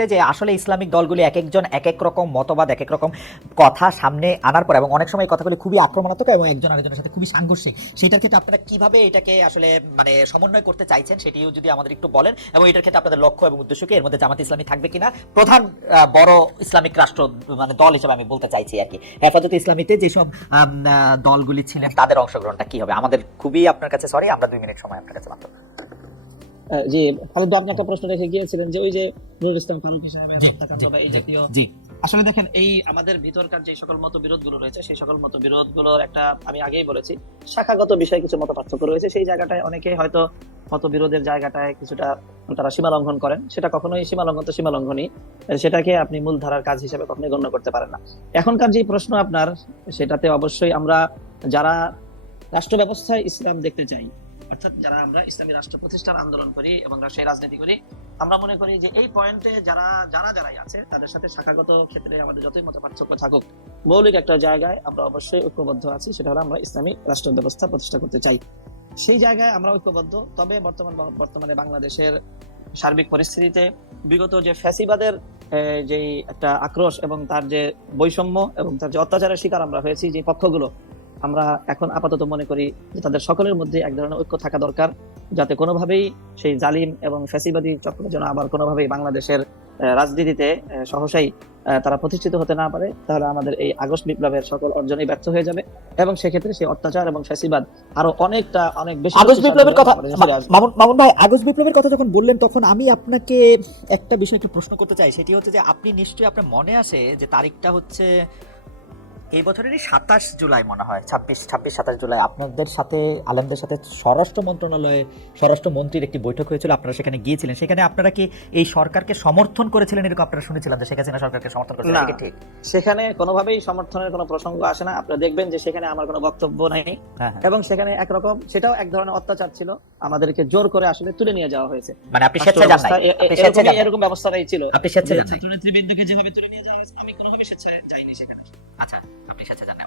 চাই যে আসলে ইসলামিক দলগুলি এক একজন এক এক রকম মতবাদ এক এক রকম কথা সামনে আনার পর এবং অনেক সময় এই কথাগুলি খুবই আক্রমণাত্মক এবং একজন আরেকজনের সাথে খুবই সাংঘর্ষিক। সেটার ক্ষেত্রে আপনারা কীভাবে এটাকে আসলে মানে সমন্বয় করতে চাইছেন সেটিও যদি আমাদের একটু বলেন এবং এটার ক্ষেত্রে আপনাদের লক্ষ্য এবং উদ্দেশ্য কি? এর মধ্যে জামাত ইসলামী থাকবে কিনা? প্রধান বড় ইসলামিক রাষ্ট্র মানে দল হিসেবে আমি বলতে চাইছি আর কি। হেফাজত ইসলামীতে যেসব দলগুলি ছিলেন তাদের অংশগ্রহণটা কি হবে? আমাদের খুবই আপনার কাছে সরি আমরা দুই মিনিট সময় আপনার কাছে মাত্র। জি ফারুক আপনি একটা প্রশ্ন রেখে গিয়েছিলেন যে ওই যে নুরুল ইসলাম ফারুক সাহেবের হত্যাকাণ্ড বা এই জাতীয় জি। আসলে দেখেন এই আমাদের ভিতরকার যে সকল মতবিরোধগুলো রয়েছে সেই সকল মতবিরোধগুলোর একটা আমি আগেই বলেছি শাখাগত বিষয়ে কিছু মত পার্থক্য রয়েছে। সেই জায়গাটায় অনেকে হয়তো মতবিরোধের জায়গাটায় কিছুটা তারা সীমা লঙ্ঘন করেন। সেটা কখনোই সীমা লঙ্ঘন তো সীমা লঙ্ঘনই সেটাকে আপনি মূল ধারার কাজ হিসেবে কখনোই গণ্য করতে পারেন না। এখনকার যে প্রশ্ন আপনার সেটাতে অবশ্যই আমরা যারা রাষ্ট্র ব্যবস্থায় ইসলাম দেখতে চাই অর্থাৎ যারা আমরা ইসলামী রাষ্ট্র প্রতিষ্ঠার আন্দোলন করি এবং সেই রাজনীতি করি, আমরা মনে করি যে এই পয়েন্টে যারা যারা যারাই আছে, তাদের সাথে শাখাগত ক্ষেত্রে আমাদের যতই মত পার্থক্য থাকুক, মৌলিক একটা জায়গায় আমরা অবশ্যই ঐক্যবদ্ধ আছি, সেটা হলো আমরা ইসলামী রাষ্ট্র ব্যবস্থা প্রতিষ্ঠা করতে চাই। সেই জায়গায় আমরা ঐক্যবদ্ধ, তবে বর্তমান, বর্তমানে বাংলাদেশের সার্বিক পরিস্থিতিতে বিগত যে ফ্যাসিবাদের যেই একটা আক্রোশ এবং তার যে বৈষম্য এবং তার যে অত্যাচারের শিকার আমরা হয়েছি, যে পক্ষগুলো আমরা এখন আপাতত মনে করি যে তাদের সকলের মধ্যে এক ধরনের ঐক্য থাকা দরকার যাতে কোনোভাবেই সেই জালিম এবং ফ্যাসিবাদী চক্র যেন আবার কোনোভাবেই বাংলাদেশের রাজনীতিতে সহসাই তারা প্রতিষ্ঠিত হতে না পারে তাহলে আমাদের এই আগস্ট বিপ্লবের সকল অর্জনই ব্যর্থ হয়ে যাবে। এবং সেক্ষেত্রে সেই অত্যাচার এবং ফ্যাসিবাদ আরও অনেকটা অনেক বেশি আগস্ট বিপ্লবের কথা মামুন ভাই আগস্ট বিপ্লবের কথা যখন বললেন তখন আমি আপনাকে একটা বিষয় একটু প্রশ্ন করতে চাই। সেটি হচ্ছে যে আপনি নিশ্চয়ই আপনার মনে আছে যে তারিখটা হচ্ছে এই বছরেরই সাতাশ জুলাই মনে হয় ছাব্বিশ ছাব্বিশ সাতাশ জুলাই। আপনাদের সাথে আলেমদের সাথে স্বরাষ্ট্র মন্ত্রণালয়ে স্বরাষ্ট্র মন্ত্রীর একটি বৈঠক হয়েছিল আপনারা সেখানে গিয়েছিলেন। সেখানে আপনারা কি এই সরকারকে সমর্থন করেছিলেন এরকম আপনারা শুনেছিলাম যে শেখ হাসিনা সরকারকে সমর্থন করেছিলেন? ঠিক? সেখানে কোনোভাবেই সমর্থনের কোনো প্রসঙ্গ আসে না। আপনারা দেখবেন যে সেখানে আমার কোনো বক্তব্য নাই। হ্যাঁ হ্যাঁ। এবং সেখানে একরকম সেটাও এক ধরনের অত্যাচার ছিল। আমাদেরকে জোর করে আসলে তুলে নিয়ে যাওয়া হয়েছে। মানে আপনি স্বেচ্ছা যান। এরকম ব্যবস্থাটাই ছিল। আপনি স্বেচ্ছা যান নাই? নেতৃবৃন্দকে যেভাবে তুলে নিয়ে যাওয়া হয়েছে আমি কোনোভাবে স্বেচ্ছায় যাইনি সেখানে। আচ্ছা আপনি স্বেচ্ছা যান।